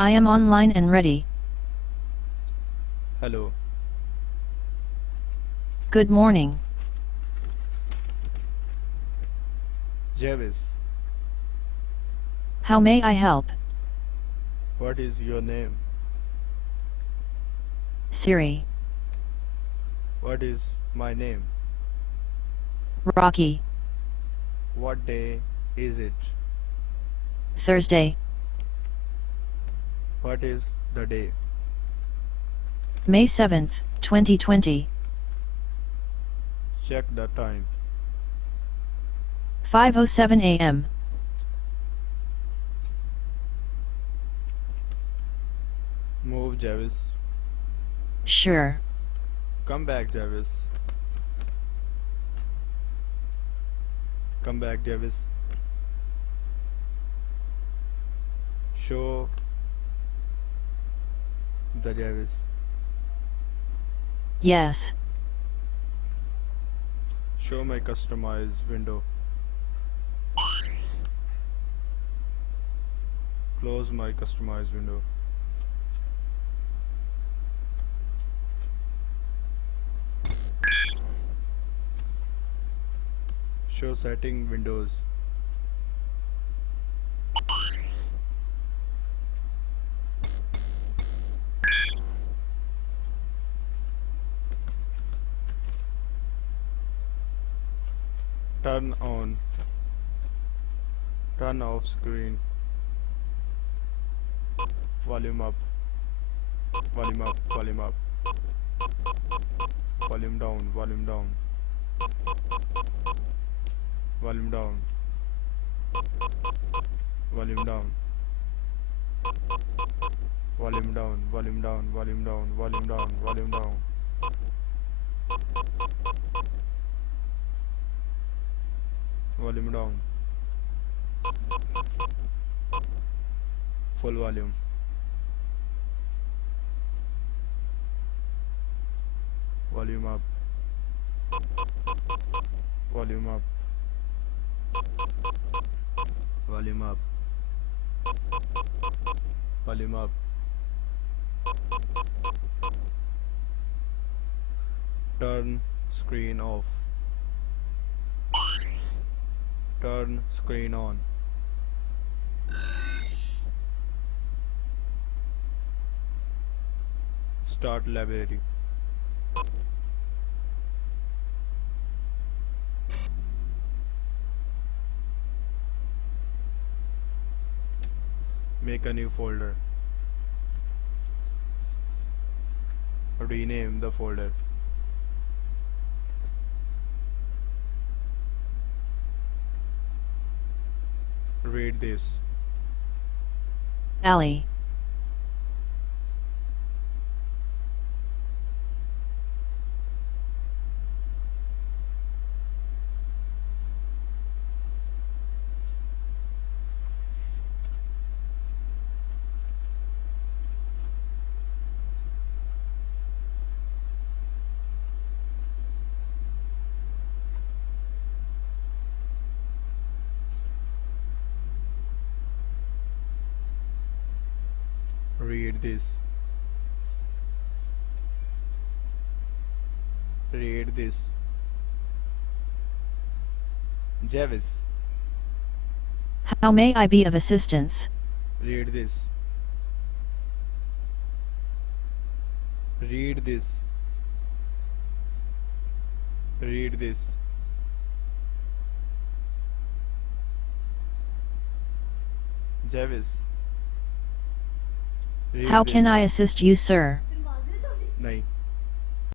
I am online and ready. Hello, Good morning. Javis. How may I help? What is your name? Siri. What is my name? Rocky. What day is it? Thursday. What is the day? May 7th, 2020. Check the time. 5:07 a.m. Move, Javis. Sure. Come back, Javis. Come back, Javis. Show the Javis. Yes. Show my customized window. Close my customized window. Show setting windows. Turn on. Turn off screen. Volume up. Volume up. Volume up. Volume down. Volume down. Volume down. Volume down. Volume down. Volume down. Volume down. Volume down. Volume down. Volume down. Full volume. Volume up. Volume up. Volume up. Volume up. Turn screen off. Turn screen on. Start library. Make a new folder. Rename the folder. Read this. Ali. Read this. Read this. Javis. How may I be of assistance? Read this. Read this. Read this. Javis. How Read can this. I assist you, sir? नहीं